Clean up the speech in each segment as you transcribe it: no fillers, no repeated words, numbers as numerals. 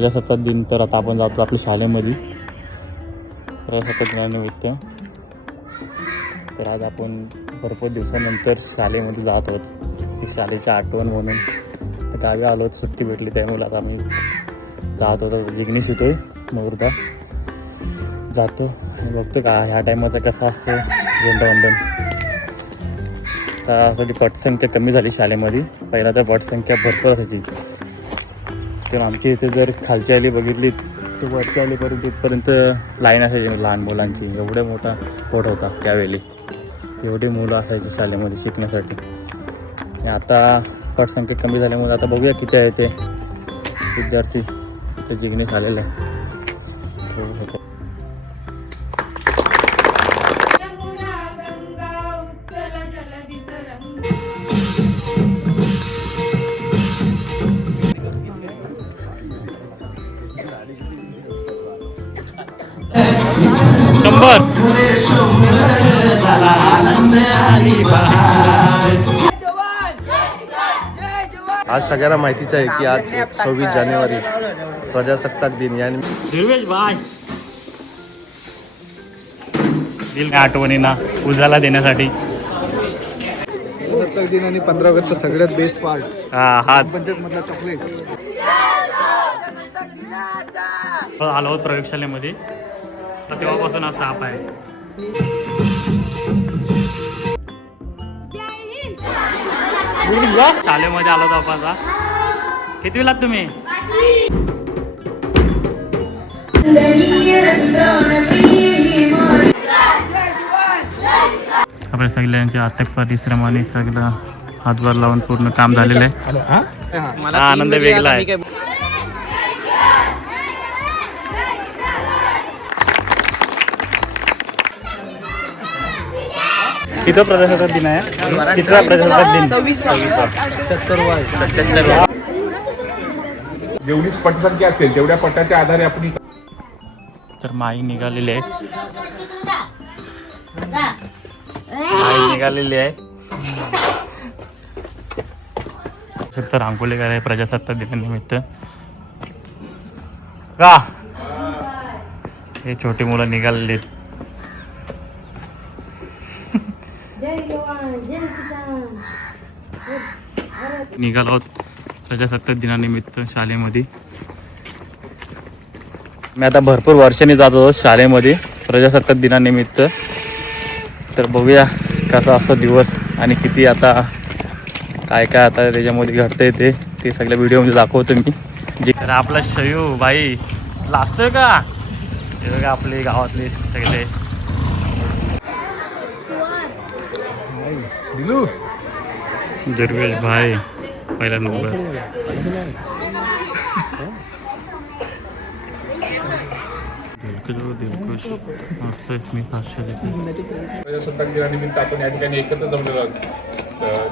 प्रजासत्ताक दिन तर आता आपण जातो आपल्या शाळेमध्ये प्रजासत्ताक दिनानिमित्त. तर आज आपण भरपूर दिवसानंतर शाळेमध्ये जात आहोत, एक शाळेची आठवण म्हणून. तर गावी आलो, सुट्टी भेटली त्यामुळे आता आम्ही जात होतो. जिग्नेश होतोय मुहूर्ता जातो आणि बघतो का ह्या टायमाचं कसं असतं झेंडावंदन. कधी पटसंख्या कमी झाली शाळेमध्ये, पहिला तर पटसंख्या भरपूर असायची. तर आमच्या इथे जर खालची आली बघितली तर वरच्या आलीपर्यंत इथपर्यंत लाईन असायची लहान मुलांची. एवढा मोठा पट होता त्यावेळी, एवढी मुलं असायची शाळेमध्ये शिकण्यासाठी. आणि आता पटसंख्या कमी झाल्यामुळे आता बघूया किती आहे ते विद्यार्थी ते जिग्नेश आलेले आहे. आज सगळ्यांना माहितीच आहे की आज 26 जानेवारी प्रजासत्ताक दिन. या आठवणींना उजाला देण्यासाठी प्रजासत्ताक दिन आणि 15 ऑगस्टचा सगळ्यात बेस्ट पार्ट हा पंचायत मधला चॉकलेट. आलो आहोत प्रयोगशाळेमध्ये, तर तेव्हापासून हा साप आहे. शाळेमध्ये आलो होतो आपण. कितवीला तुम्ही? आपल्या सगळ्यांच्या अथक परिश्रमाने सगळं हातभार लावून पूर्ण काम झालेलं आहे. मला आनंद वेगळा आहे. किती प्रजासत्ताक दिन आहे? कितवा प्रजासत्ताक दिन? 77. जेवढी पटसंख्या असेल तेवढ्या पटाच्या आधारे आपण. तर माई निघालेली आहे, माई निघालेली आहे. तर रांगोळी करायला प्रजासत्ताक दिनानिमित्त का हे छोटी मुलं निघालेली आहेत. निघालो आहोत प्रजासत्ताक दिनानिमित्त शाळेमध्ये. मी आता भरपूर वर्षांनी जात होतो शाळेमध्ये प्रजासत्ताक दिनानिमित्त. तर बघूया कसा असतो दिवस आणि किती आता काय काय आता त्याच्यामध्ये घडतंय ते सगळ्या व्हिडिओमध्ये दाखवतो मी. तर आपला शयू बाई लाजतोय का? हे बघा आपले गावातले सगळे दुर्वेश भाई पहिला नंबर. प्रजासत्ताक दिनानिमित्त आपण या ठिकाणी एकत्र जमलेलो आहोत.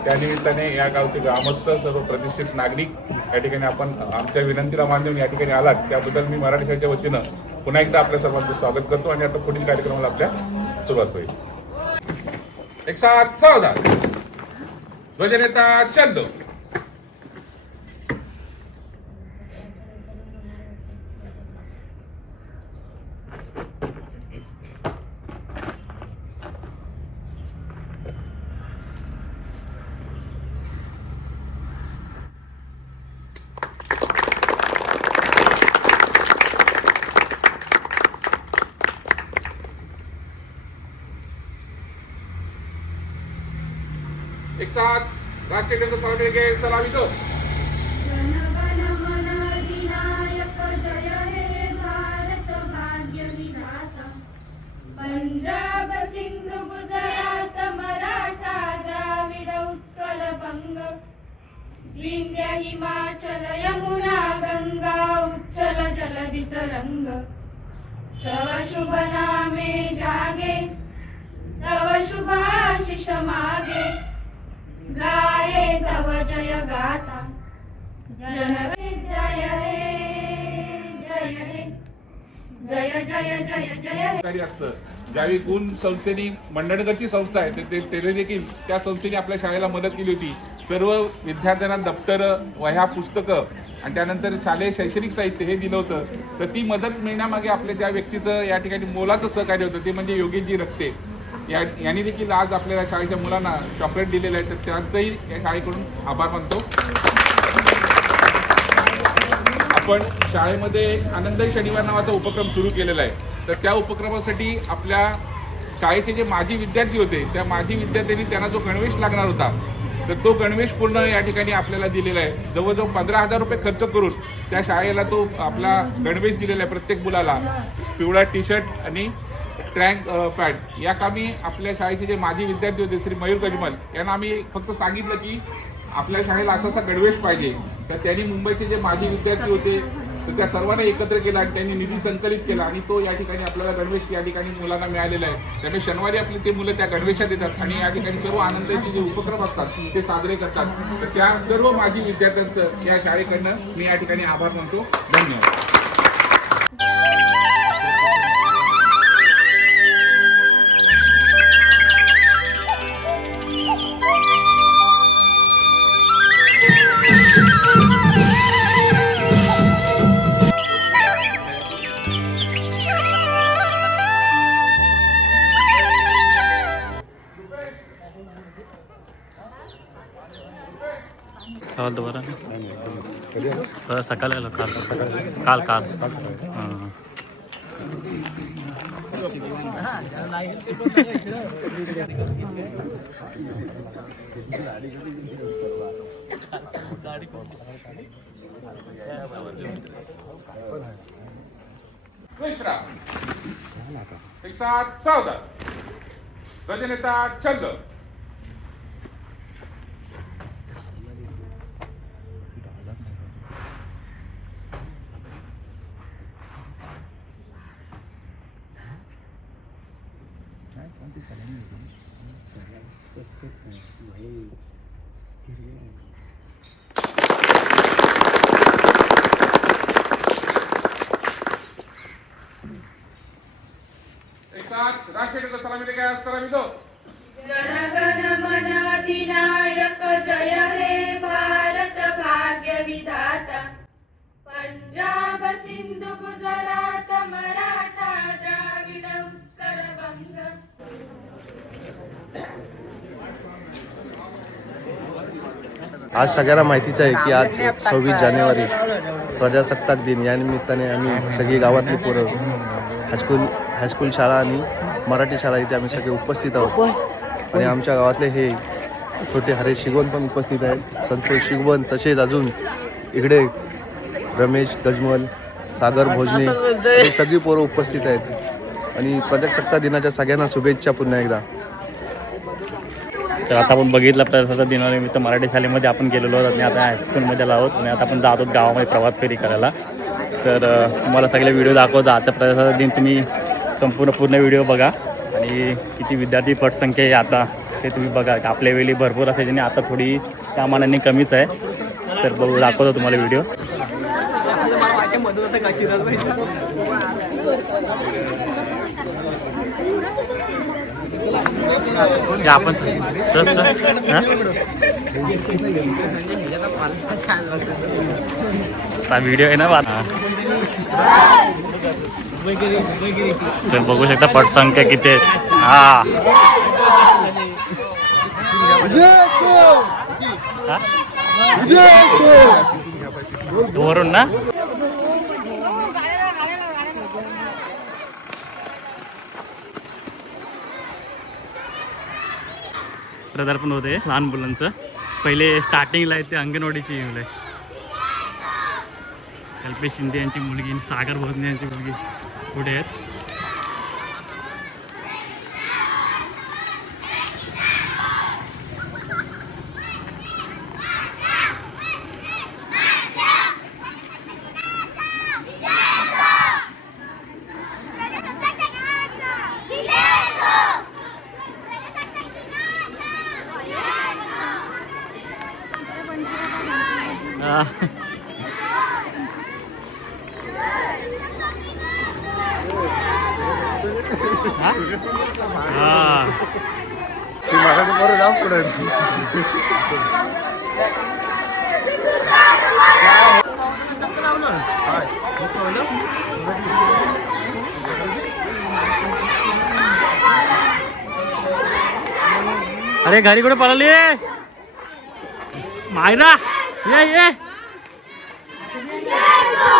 त्यानिमित्ताने या गावचे ग्रामस्थ सर्व प्रतिष्ठित नागरिक या ठिकाणी आपण आमच्या विनंतीला मान देऊन या ठिकाणी आलात त्याबद्दल मी मराठी शाळेच्या वतीनं पुन्हा एकदा आपल्या सर्वांचं स्वागत करतो. आणि आता पुढील कार्यक्रमाला आपल्या सुरुवात होईल. एक साथ सावधान, ध्वजनेता चंदू. एक साथ राष्ट्रीय ढंग सौंदर्य के सलामी दो. पंजाब सिंध गुजरात मराठा द्राविड उत्कल बंग विंध्य हिमाचल यमुना गंगा उच्चल जलधि तरंग. तव शुभ नामे जागे, तव शुभाशिष मागे, गाये तव जय गाथा. जन जय हे जय हे जय जय जय जय कार्य असतं. ज्यावेळी गुण संस्थेने मंडणगडची संस्था आहे ते देखील त्या संस्थेने आपल्या शाळेला मदत केली होती. सर्व विद्यार्थ्यांना दप्तरं, वह्या, पुस्तकं आणि त्यानंतर शालेय शैक्षणिक साहित्य हे दिलं होतं. तर ती मदत मिळण्यामागे आपल्या त्या व्यक्तीचं या ठिकाणी मोलाचं सहकार्य होतं, ते म्हणजे योगेशजी रक्ते. यांनी देखील आज आपल्या शाळेच्या मुलांना चॉकलेट दिलेलं आहे, तर त्यांचंही या शाळेकडून आभार मानतो. आपण शाळेमध्ये आनंदही शनिवार नावाचा उपक्रम सुरू केलेला आहे. तर त्या उपक्रमासाठी आपल्या शाळेचे जे माजी विद्यार्थी होते, त्या माजी विद्यार्थ्यांनी त्यांना जो गणवेश लागणार होता, तर तो गणवेश पूर्ण या ठिकाणी आपल्याला दिलेला आहे. जवळजवळ 15,000 रुपये खर्च करून त्या शाळेला तो आपला गणवेश दिलेला आहे. प्रत्येक मुलाला पिवळा टी शर्ट आणि ट्रँक पॅड. या कामी आपल्या शाळेचे जे माजी विद्यार्थी होते श्री मयूर गजमल यांना आम्ही फक्त सांगितलं की आपल्या शाळेला असा गणवेश पाहिजे. तर त्यांनी मुंबईचे जे माजी विद्यार्थी होते तर त्या सर्वांना एकत्र केला आणि त्यांनी निधी संकलित केला आणि तो या ठिकाणी आपल्याला गणवेश या ठिकाणी मुलांना मिळालेला आहे. त्यामुळे शनिवारी आपले ते मुलं त्या गणवेशात येतात आणि या ठिकाणी सर्व आनंदाचे जे उपक्रम असतात ते साजरे करतात. तर त्या सर्व माजी विद्यार्थ्यांचं या शाळेकडनं मी या ठिकाणी आभार मानतो. धन्यवाद. काल दोबारा सकाळी आलो काल हां. सावधान. रजनेता छंद. राष्ट्रीय सलामी दे गया. सलामी दो. जनगण मन अधिनायक जय हे भारत भाग्य विधाता. पंजाब सिंधु गुजरात मराठा द्राविड उत्कल बंग. आज सगळ्यांना माहितीच आहे की आज 26 जानेवारी प्रजासत्ताक दिन. या निमित्ताने आम्ही सगळी गावातली पोरं हायस्कूल शाळा आणि मराठी शाळा इथे आम्ही सगळे उपस्थित आहोत. आणि आमच्या गावातले हे छोटे हरेश शिगवण पण उपस्थित आहेत, संतोष शिगवण, तसेच अजून इकडे रमेश गजमल, सागर भोजने हे सगळी पोरं उपस्थित आहेत. आणि प्रजासत्ताक दिनाच्या सगळ्यांना शुभेच्छा पुन्हा एकदा. तर आता आपण बघितलं प्रजासत्ताक दिनानिमित्त मराठी शाळेमध्ये आपण गेलेलो आहोत आणि आता हायस्कूलमध्ये आहोत आणि आता आपण जात आहोत गावामध्ये प्रभात फेरी करायला. तर तुम्हाला सगळे व्हिडिओ दाखवतो. आता प्रजासत्ताक दिन तुम्ही पूर्ण व्हिडिओ बघा आणि किती विद्यार्थी पटसंख्या आहे आता ते तुम्ही बघा. आपल्या वेळी भरपूर असायची आणि आता थोडी त्या मानाने कमीच आहे. तर बघू दाखवतो तुम्हाला व्हिडिओ. आपण व्हिडिओ आहे ना. तर बघू शकता पटसंख्या किती आहे. हा वरून ना पदार्पण होते लहान मुलांचं. पहिले स्टार्टिंगला आहे ते अंगणवाडीची मुलं आहे. कल्पेश शिंदे यांची मुलगी, सागर भोजने यांची मुलगी पुढे आहेत. ती मराठी बरोबर जाऊ पुढे. अरे घरी कुठे पळाली मायरा ये ये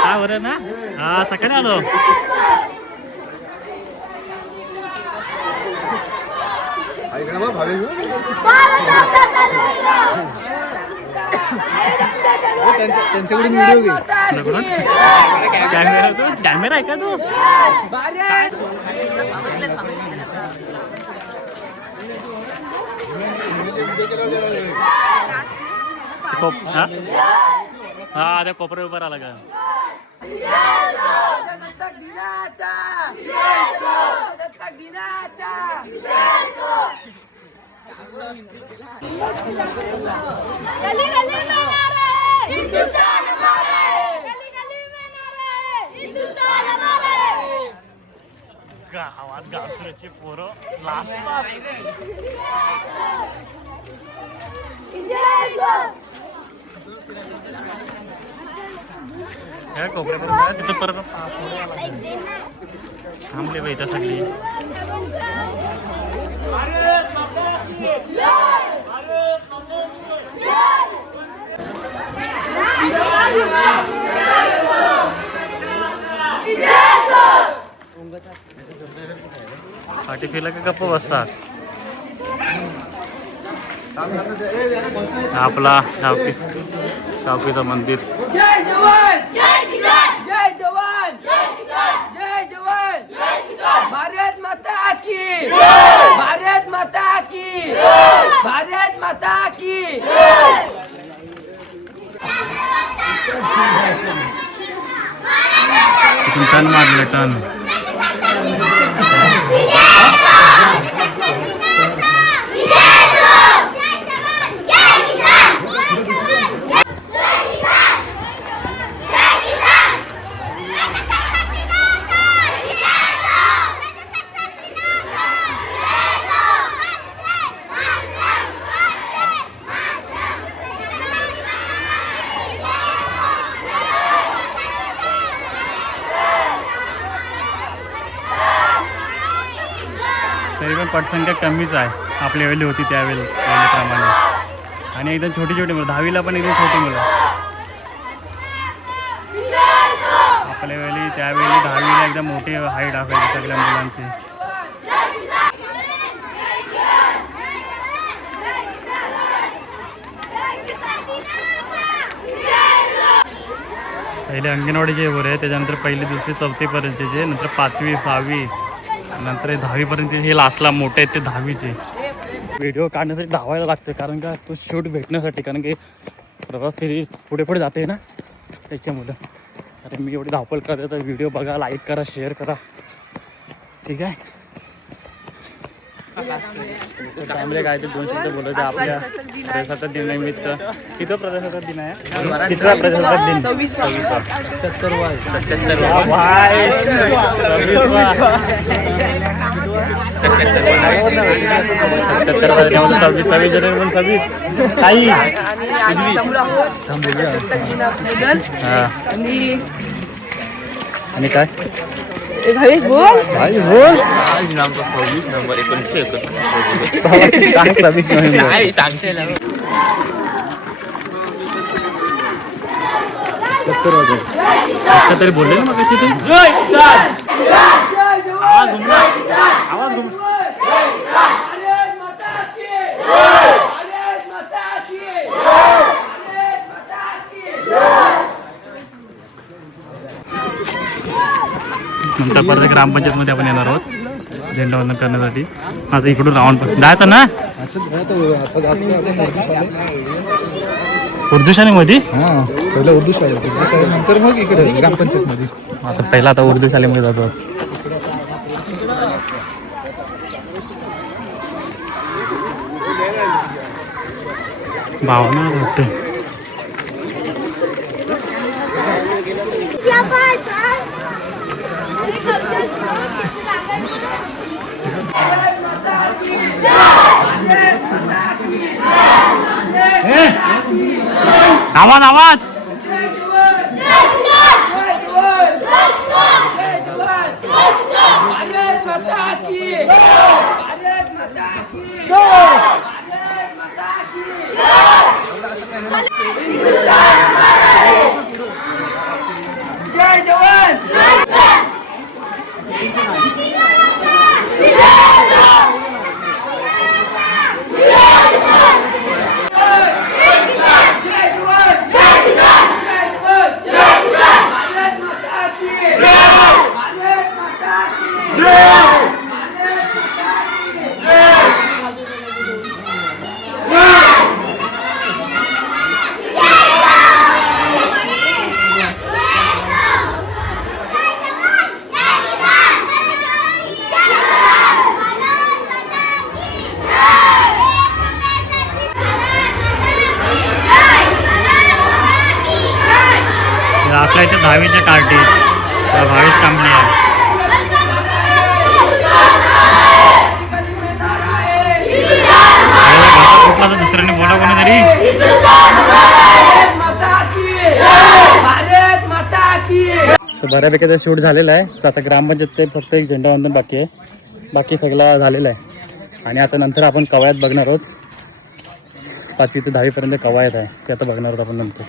काय बरं ना हा सकाळी आलो. त्यांच्याकडून व्हिडिओ घे. कॅमेरा आहे का तू हा त्या कोपऱ्या उभा राहिला का गली गली में नारे हिंदुस्तान हमारे गली गली में नारे हिंदुस्तान हमारे गावात गावचे पोरं लाजतात. काय कोपऱ्या तिथं परत थांबले बाई त्या सगळी. पाठी फिरला का गप्प बसतात. आपला शावकीचं मंदिर. जय जवान जय किसान जय जवान जय किसान जय जवान जय किसान भारत माता की भारत माता की भारत माता की. टन मारले टन. तरी पण पटसंख्या कमीच आहे आपल्या वेळी होती त्यावेळेप्रमाणे. आणि एकदम छोटी छोटी मुलं 10वीला पण एकदम छोटी मुलं. आपल्या वेळी त्यावेळी 10वीला एकदम मोठी हाईट असायची सगळ्या मुलांची. पहिले अंगणवाडीचे पोरं आहे, त्याच्यानंतर पहिली दुसरी चौथीपर्यंतचे, नंतर 5वी 6वी, नंतर 10वीपर्यंत. हे लास्टला मोठे आहेत ते 10वीचे. व्हिडिओ काढण्यासाठी धावायला लागतं कारण का तो शूट भेटण्यासाठी. कारण की प्रवास फेरी पुढे पुढे जाते ना त्याच्यामुळं. कारण मी एवढी धावपळ करते तर व्हिडिओ बघा, लाईक करा, शेअर करा. ठीक आहे. त्यामुळे काय ते 2 शब्द बोलायचं आपल्या प्रजासत्ताक दिनानिमित्त. किती प्रजासत्ताक दिन आहे? 3रा प्रजासत्ताक दिन. 26 जानेवारी पण 26 काही आणि काय भावेश बोल भाई बोल. आज नामचा 26 नंबर 1931 काय 26 नोव्हेंबर काय सांगते ना. तरी बोलले ना मग तिथे आवाज घुमला. आवाज घुमला. भारत माता की भारत माता की भारत माता की. नंतर परत ग्रामपंचायतमध्ये आपण येणार आहोत झेंडावंदन करण्यासाठी. आता इकडून राऊंड जायचं ना उर्दू शाळेमध्ये. हां पहिला उर्दू शाळेनंतर मग इकडे ग्रामपंचायतमध्ये. आता पहिला आता उर्दू शाळेमध्ये जातो. भावना वाटते. आवाज आवाज जय जवान जय जवान जय जवान भारत माता की भारत माता की भारत माता की जय जवान आपल्या इथे 10वीच्या कार्टी 22 कंपनी आहे. कुठला तर दुसऱ्याने बोला कोणीतरी. तर बऱ्यापैकी ते शूट झालेलं आहे. तर आता ग्रामपंचायत ते फक्त एक झेंडावंदन बाकी आहे. बाकी सगळं झालेलं आहे. आणि आता नंतर आपण कवायत बघणार आहोत. 5वी ते 10वीपर्यंत कवायत आहे ते आता बघणार आहोत आपण नंतर.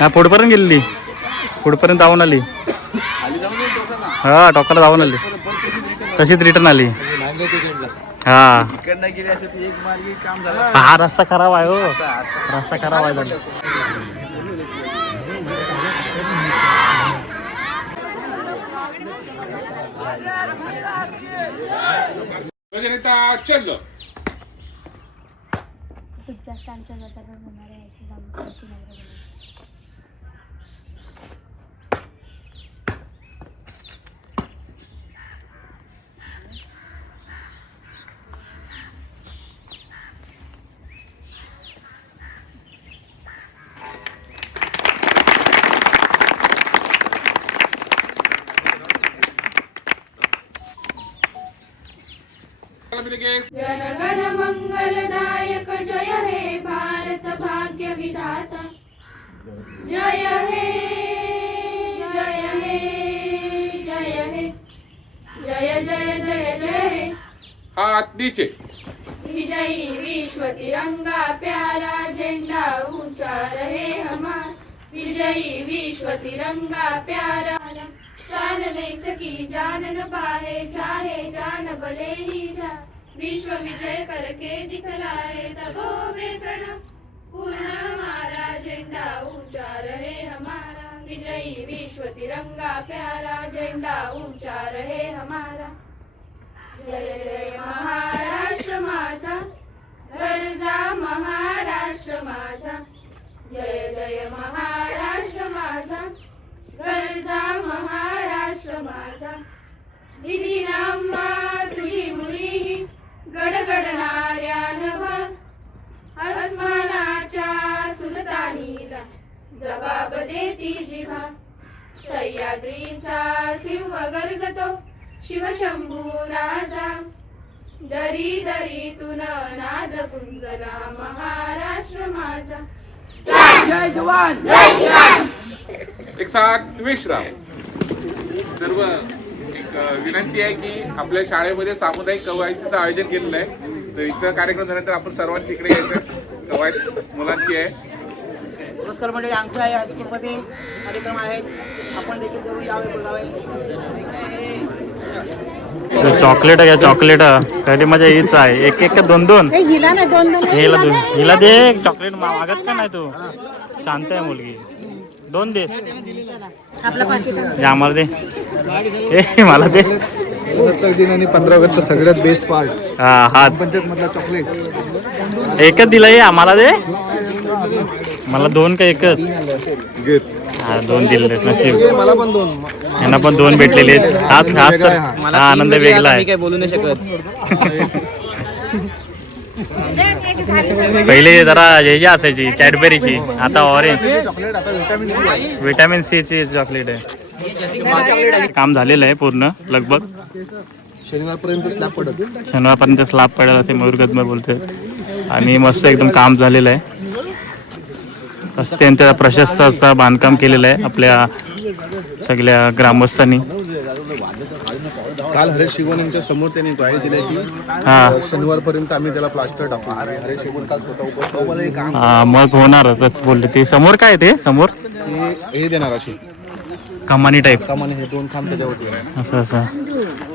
हा पुढपर्यंत गेलेली पुढपर्यंत जाऊन आली. हा टोकाला जाऊन आली तशीच रिटर्न आली. हा हा रस्ता खराब आहे हो. रस्ता खराब आहे झाला. चल खूप जास्त आमच्या गटाकडून होणार आहे याची जाणून जनगण मंगलदायक जय हे भारत भाग्य विधाता जय हे जय हे जय हे जय जय जय जय हे. हाथ नीचे. विजयी विश्व तिरंगा प्यारा झंडा ऊंचा रहे हमारा. विजयी विश्व तिरंगा प्यारा शान नहीं सकी जान न पाए चाहे जान भले ही जा. विश्व विजय करके दिखलाए तबो में प्रणव पूर्ण हमारा झंडा ऊंचा रहे हमारा. विजयी विश्व तिरंगा प्यारा झंडा ऊंचा रहे हमारा. जय जय महाराष्ट्र माझा गरजा महाराष्ट्र माझा. जय जय महाराष्ट्र माझा गरजा महाराष्ट्र माझा. दिदीनाम्मा तुझी मुली गडगडणाऱ्या नभा अस्मानाच्या सुलतानीला जबाब देती जिव्हा. सह्याद्रीचा सिंह गरजतो शिवशंभू राजा. दरी दरीतून नाद गुंजला महाराष्ट्र माझा. जय जवान एक साथ विश्राम. सर्व एक विनंती आहे की आपल्या शाळेमध्ये सामुदायिक कवायतीचं आयोजन केलेलं आहे. तर इथं कार्यक्रम झाल्यानंतर आपण सर्वांनी तिकडे यायचं. कवायत मुलांची आहे. पुरस्कार मंडळी आमच्या या हायस्कूलमध्ये कार्यक्रम आहेत. आपण देखील जरूर यावे बोलावे. चॉकलेट आहे चॉकलेट कधी मजा हीच आहे. एक एक दोन दोन हिला नाही दोन दोन हिला दोन हिला दे चॉकलेट मागत का नाही तू. शांत आहे मुलगी. 2 दे आपला पाकिस्तान हे आम्हाला दे. ए मला दे. प्रजासत्ताक दिन आणि 15 ऑगस्टचा सगळ्यात बेस्ट पार्ट हा हाच पंचायत मधला चॉकलेट. एकच दिलाय आम्हाला दे. मला 2 का एकच. हा 2 दिले नशीब. मला पण 2. यांना पण 2 भेटलेले आहेत. हाच हाच तर हा आनंद वेगळा आहे. काय बोलू नाही शकत. पहिले जरा हे जी असायची कॅडबेरीची आता ऑरेंज चॉकलेट आता विटामिन सी आहे. विटॅमिन सी ची चॉकलेट आहे. काम झालेलं आहे पूर्ण लगभग. शनिवारपर्यंत स्लॅब पडत. शनिवारपर्यंत स्लॅब पडेल असे मयूर गजमल बोलतोय. आणि मस्त एकदम काम झालेलं आहे. अत्यंत प्रशस्त असं बांधकाम केलेलं आहे आपल्या सगळ्या ग्रामस्थांनी. काल हरेश शिगवणच्या समोर त्यांनी ग्वाही दिली की शनिवारपर्यंत आम्ही त्याला प्लास्टर टाकू. हरेश शिगवण काल स्वतः उपस्थित. मग होणारच बोलले ते. समोर काय ते समोर हे देणार अशी कमानी टाईप कमाने हे 2 खांब त्याच्यावरती असं असं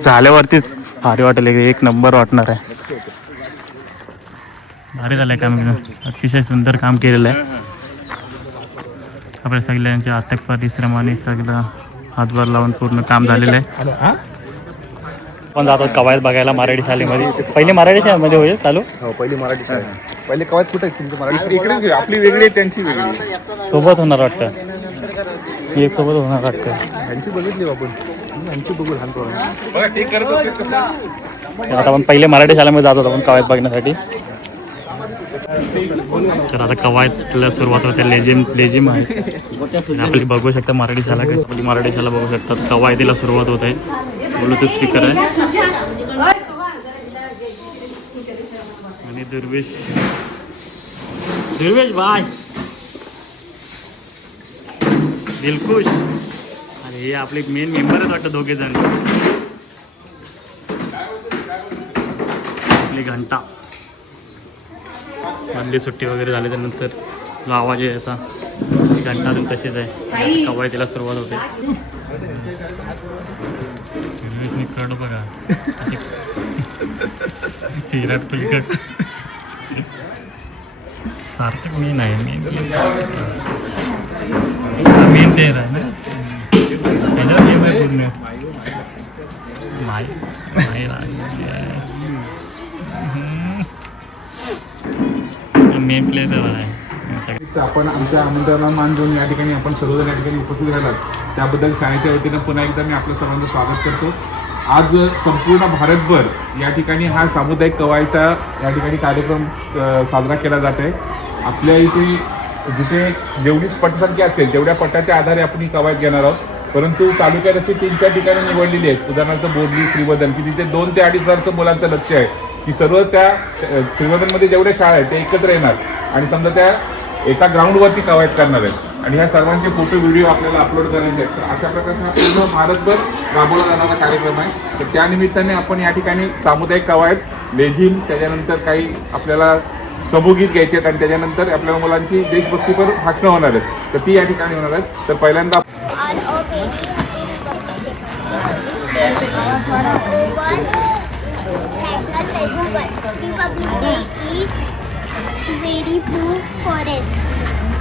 झाल्यावरतीच भारी वाटेल. एक नंबर वाटणार आहे. भारी झालंय काम. अतिशय सुंदर काम केलेलं आहे. आपल्या सगळ्यांच्या अथक परिश्रमाने सगळं हातभार लावून पूर्ण काम झालेलं आहे. आपण जातो कवायत बघायला मराठी शाळेमध्ये. पहिले मराठी शाळेमध्ये होईल चालू. हो पहिली मराठी शाळा. पहिले कवायत कुठे आहेत तुमची मराठी? इकडे आपली वेगळी त्यांची वेगळी सोबत होणार वाटतं. ही एक सोबत होणार वाटतं. यांची बघितली आपण. आमची बघू लहानपणी. बघा ते करत असते कसं. आता आपण पहिले मराठी शाळेमध्ये जात होतो आपण कवायत बघण्यासाठी. तर आता कवायतला सुरुवात होते. लेझिम आहे आपली बघू शकता. मराठी शाळा कशी आपली मराठी शाळा बघू शकतात. कवायतीला सुरुवात होत आहे. ब्लूटूथ स्पीकर आहे. आणि दुर्वेश बाय दिलखुश. अरे हे आपले मेन मेंबर आहेत वाटतं दोघे जण. आपली घंटा मधली सुट्टी वगैरे झाली त्यानंतर तुला आवाज यायचा. घंटा अजून तशीच आहे. कवायतीला सुरुवात होते. कड बघा विराट कोहली सार्थक मी नाही मेन प्लेअर आहे ना. त्याच्यावर गेम आहे पूर्ण. नाही मेन प्लेअर आहे. आपण आमच्या आमंत्रणाला मान देऊन या ठिकाणी आपण सर्वजण या ठिकाणी उपस्थित राहिलात त्याबद्दल शाळेच्या वतीनं पुन्हा एकदा मी आपल्या सर्वांचं स्वागत करतो. आज संपूर्ण भारतभर या ठिकाणी हा सामुदायिक कवायता या ठिकाणी कार्यक्रम साजरा केला जात आहे. आपल्या इथे जिथे जेवढी पटसंख्या असेल तेवढ्या पटाच्या आधारे आपण ही कवायत घेणार आहोत. परंतु तालुक्यात अशी 3-4 ठिकाणी निवडलेली आहेत. उदाहरणार्थ बोर्ली, श्रीवर्धन की तिथे 2 ते 2,500 मुलांचं लक्ष आहे की सर्व त्या श्रीवर्धनमध्ये जेवढ्या शाळा आहेत त्या एकत्र येणार आणि समजा त्या एका ग्राउंडवरती कवायत करणार आहेत. आणि ह्या सर्वांचे फोटो व्हिडिओ आपल्याला अपलोड करायचे आहेत. तर अशा प्रकारचा हा पूर्ण भारतभर राबवला जाणारा कार्यक्रम आहे. तर त्यानिमित्ताने आपण या ठिकाणी सामुदायिक कवायत, लेझिम, त्याच्यानंतर काही आपल्याला समूहगीत घ्यायचे आहेत आणि त्याच्यानंतर आपल्याला मुलांची देशभक्तीपर भाषणं होणार आहेत. तर ती या ठिकाणी होणार आहेत. तर पहिल्यांदा very blue forest.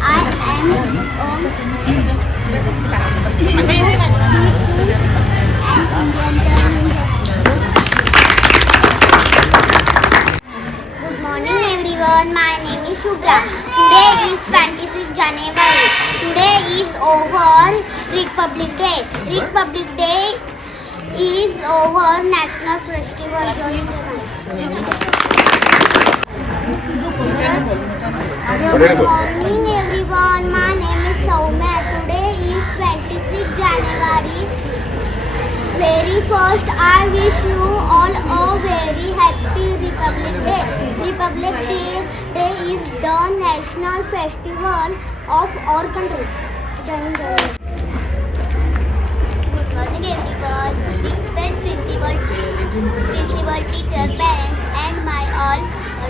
I am Good morning everyone. My name is Shubhra. Today is 26 January. Today is over Republic Day. Republic Day is over National Festival. Good morning everyone, my name is Soumya. Today is 26 January. Very first I wish you all a very happy Republic Day. Republic Day is the national festival of our country. Good morning everyone, respect principal, teacher, parents and my all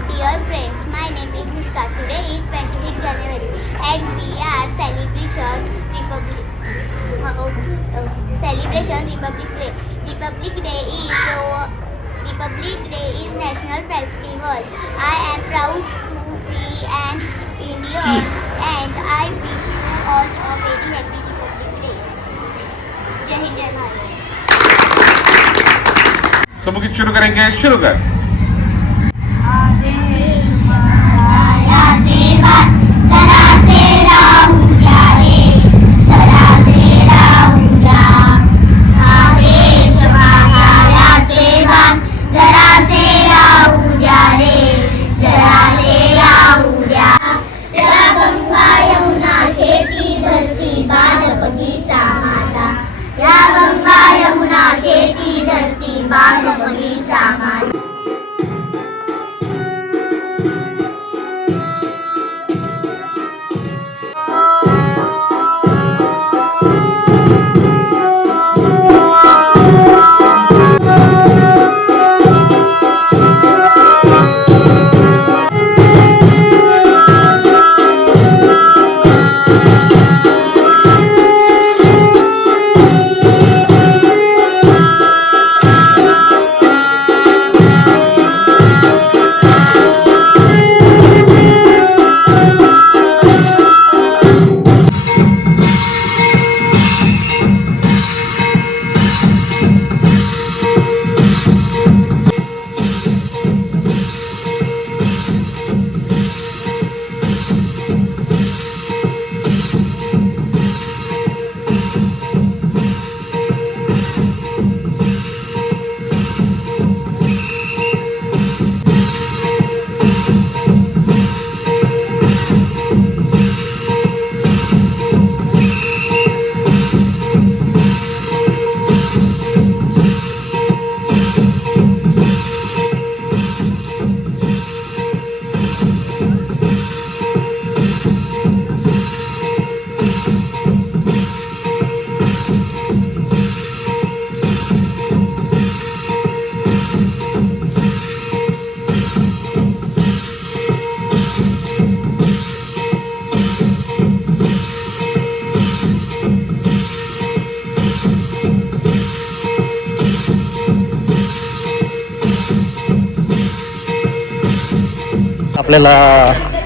dear friends. My name is Nishka. Today is 26 January and we are celebration Republic Day. Republic Day is national festival. I am proud to be an Indian and I wish you all a very happy Republic Day. Jai Hind, Jai Bharat. समूहगीत शुरू करेंगे. शुरू कर. या गंगा यमुना शेती धरती बाग आपल्याला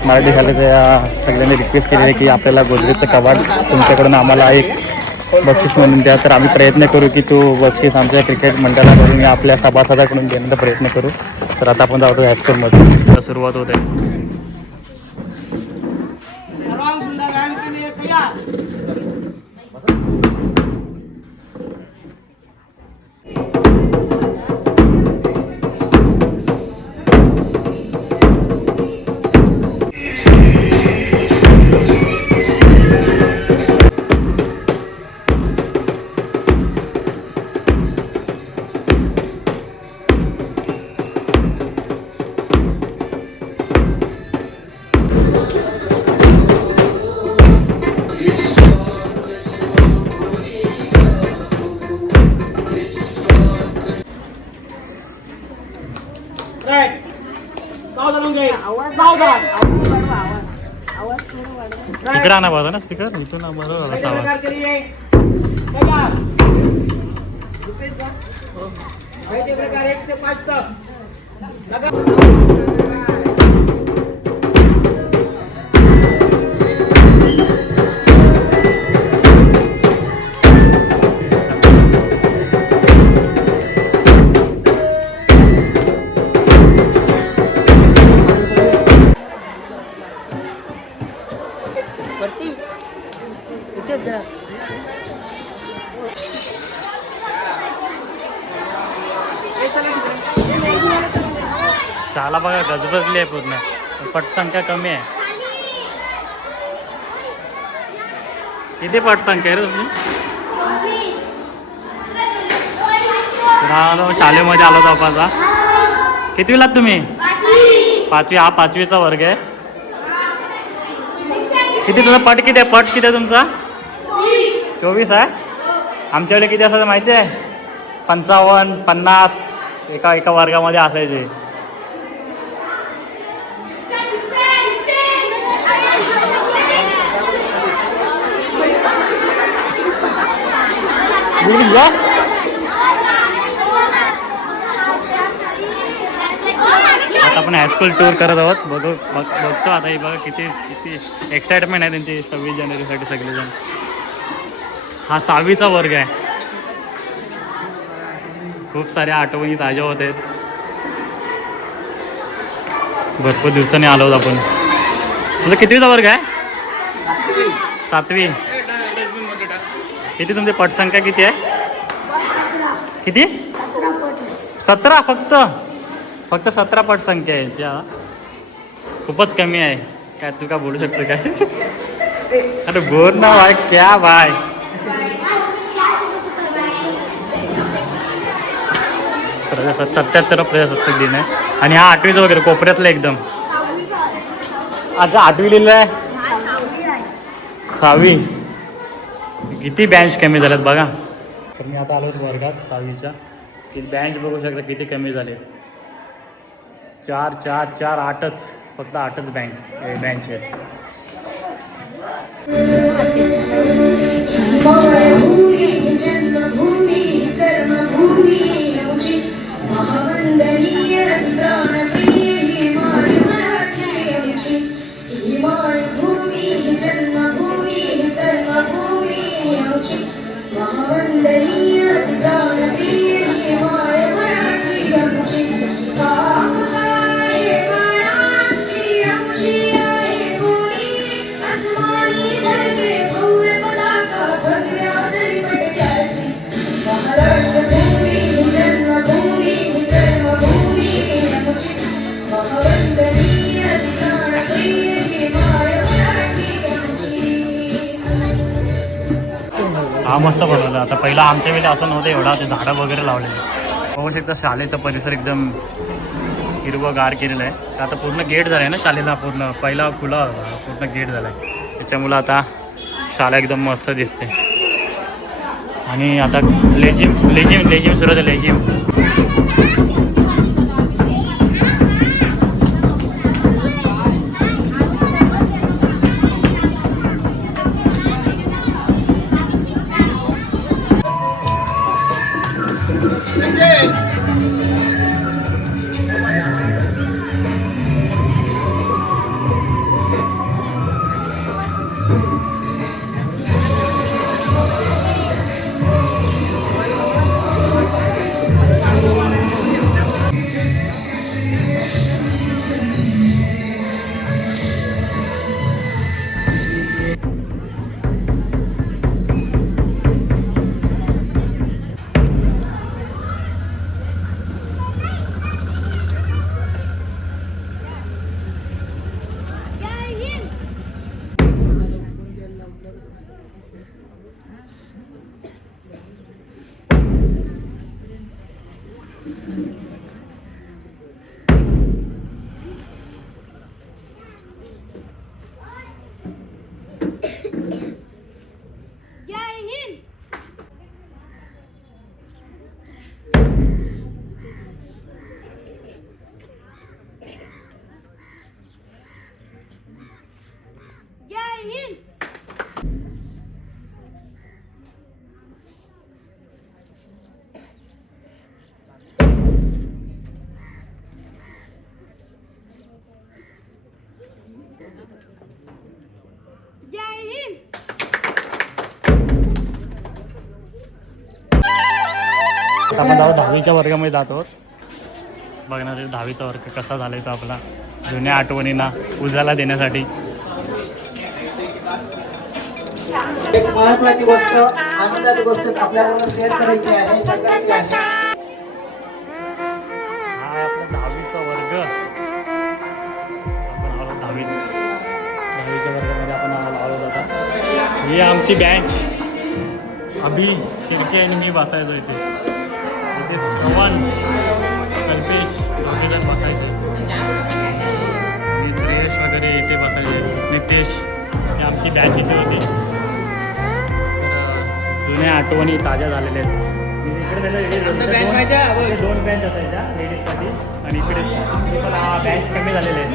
मराठी शाळेच्या सगळ्यांनी रिक्वेस्ट केली आहे की आपल्याला गोदरेजचं कबाड तुमच्याकडून आम्हाला एक बक्षीस म्हणून द्या. तर आम्ही प्रयत्न करू की तो बक्षीस आमच्या क्रिकेट मंडळाकडून आपल्या सभासदाकडून देण्याचा प्रयत्न करू. तर आता आपण जातो हायस्कूलमध्ये. सुरुवात होत आहे. इकडे आणा बाजू ना स्पीकर इथून आवाज. शाळा बघा गजबजली आहे पूर्ण. पटसंख्या कमी आहे. किती पटसंख्या आहे रे तुम्ही? शाळेमध्ये आलो जवळपास. कितवीला तुम्ही? 5वी. हा 5वीचा वर्ग आहे. किती तुझा पट किती आहे? पट किती आहे तुमचा? 24 आहे. आमच्याकडे किती असायचं माहिती आहे? 55, 50 एका वर्गामध्ये असायचे. आता आपण हायस्कूल टूर करत आहोत. बघतो आता. ही बघा किती एक्साइटमेंट आहे त्यांची 26 जानेवारीसाठी सगळेजण. हा 6वीचा वर्ग आहे. खूप साऱ्या आठवणी ताज्या होत आहेत. भरपूर दिवसांनी आलो आहोत आपण. तुझा कितवीचा वर्ग आहे? 7वी. किती तुमची पटसंख्या किती आहे? किती? 17 फक्त 17 पटसंख्या आहे याची. खूपच कमी आहे. काय तू का बोलू शकतो काय? अरे बोल ना भाई. क्या भाई? प्रजासत्ताक 77 प्रजासत्ताक दिन आहे. आणि हा 8वीचा वगैरे कोपऱ्यातलं एकदम. अच्छा 8वी लिहिलं आहे. 6वी. किती बँच कमी झाल्यात बघा. तर मी आता आलो वर्गात 6वीच्या. की बँच बघू शकता किती कमी झाले. 4, 4, 4, 8च. फक्त 8च बँच आहेत. हा मस्त बनवला. आता पहिला आमच्या वेळी असं नव्हतं एवढा. ते झाडं वगैरे लावलेले बघू शकता. शाळेचा परिसर एकदम हिरवंगार केलेलं आहे. तर आता पूर्ण गेट झालं आहे ना शाळेला. पूर्ण पहिला खुला पूर्ण गेट झाला आहे. त्याच्यामुळं आता शाळा एकदम मस्त दिसते. आणि आता लेझिम सुरू होते. लेझिम आपण जाऊ 10वीच्या वर्गामध्ये जातो बघणार 10वीचा वर्ग कसा झालाय तो आपला जुन्या आठवणींना उजाला देण्यासाठी. एक महत्वाची गोष्ट आनंदाची गोष्ट आपल्याबरोबर शेअर करायची आहे, सांगायची आहे. हा आहे आपला 10वीचा वर्ग. आपण आलो 10वीच्या वर्गामध्ये आपण आलो जाता. ही आमची बँच अभि शिर्के आणि मी बसायचो इथे. इथे श्रवण कल्पेश वगैरे बसायचे आणि श्रेयश वगैरे इथे बसायचे. नितेश ही आमची बँच इथे होती. जुन्या आठवणी ताज्या झालेल्या आहेत. इकडे 2 बँच असायच्या लेडीजसाठी आणि इकडे पण बँच कमी झालेले आहेत.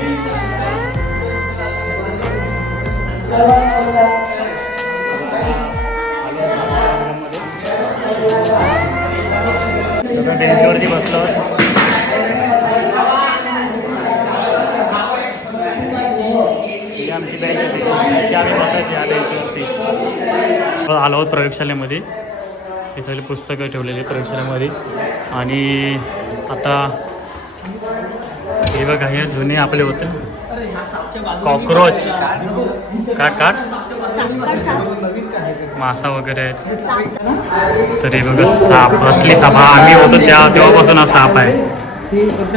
बेंचवरती बसलो. ही आमची बँच होती ती आम्ही बसायची या बेंचवरती. आलो आहोत प्रयोगशाळेमध्ये. हे सगळे पुस्तकं ठेवलेले प्रयोगशाळेमध्ये. आणि आता हे बघा हे जुने आपले होते कॉक्रोच काट मासा वगैरे आहेत. तर हे बघा साप असली साप हा आम्ही होतो तेव्हापासून हा साप आहे.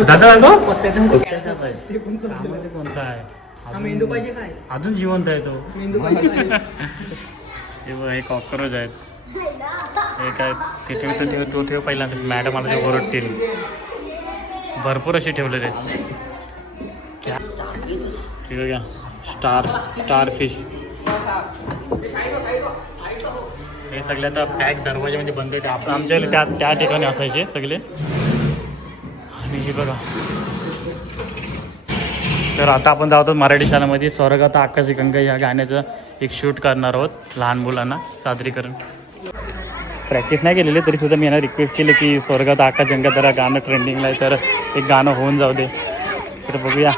दादा साप आहे कोणता आहे अजून जिवंत आहे तो. हे बघा हे कॉक्रोच आहेत. हे काय तिथे तो ठेव पहिल्यांदा मॅडम मला ते ओरडतील. भरपूर असे ठेवलेले आहेत. हे बघा स्टार फिश. हे सगळे आता पॅक दरवाजामध्ये बंद होते. आपण आमच्या त्या ठिकाणी असायचे सगळे. आणि हे बघा तर आता आपण जातो मराठी शाळेमध्ये स्वर्गात आकाशी गंगा या गाण्याचं एक शूट करणार आहोत लहान मुलांना सादरीकरण. प्रॅक्टिस नाही केलेली तरीसुद्धा मी यांना रिक्वेस्ट केली की स्वर्गात आकाश गंगा जरा गाणं ट्रेंडिंगला आहे तर एक गाणं होऊन जाऊ दे. तर बघूया.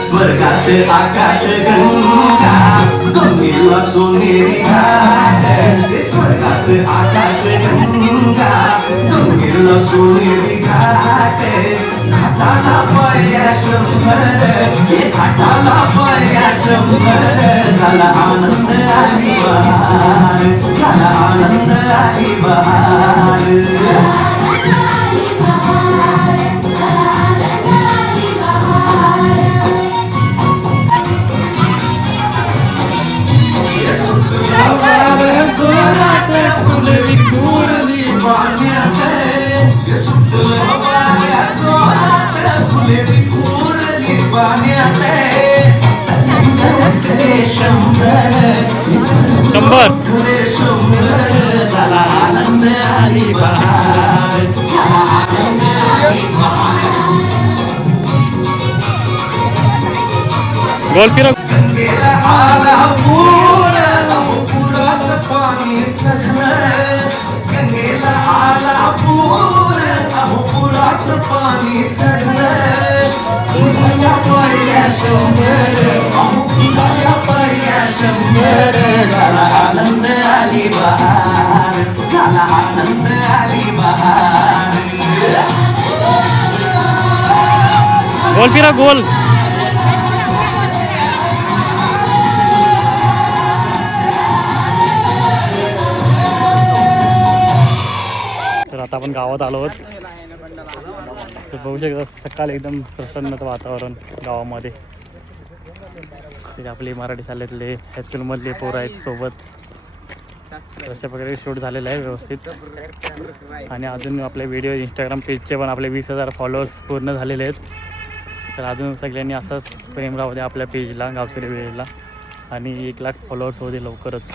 स्वर्गात आकाश गंगा गंगेला सोनेरी घाट. स्वर्गात आकाश गंगा गंगेला सोनेरी घाट. घाटाला पाया शंभर घाटाला पाया शंभर. झाला आनंद आणि बहार झाला आनंद आणि बहार. झाला आनंद आणि बहार. गोल फिरव. गंगेला आला डोळ्याचं पाणी चढलं तुझ्या पाया शंभर तुझ्या पाया शंभर झाला आनंद आली बहार झाला आनंद आली बहार गोल फिरा गोल. तर आता आपण गावात आलो आहोत. तर बघू शकता सकाळ एकदम प्रसन्नच वातावरण गावामध्ये. ते आपले मराठी शाळेतले हायस्कूलमधले पोरं आहेत सोबत. अशा प्रकारे शूट झालेलं आहे व्यवस्थित. आणि अजून आपले व्हिडिओ इंस्टाग्राम पेजचे पण आपले 20,000 फॉलोअर्स पूर्ण झालेले आहेत. तर अजून सगळ्यांनी असंच प्रेम राहू द्या आपल्या पेजला गावसरी पेजला. आणि 1 लाख फॉलोअर्स होते लवकरच.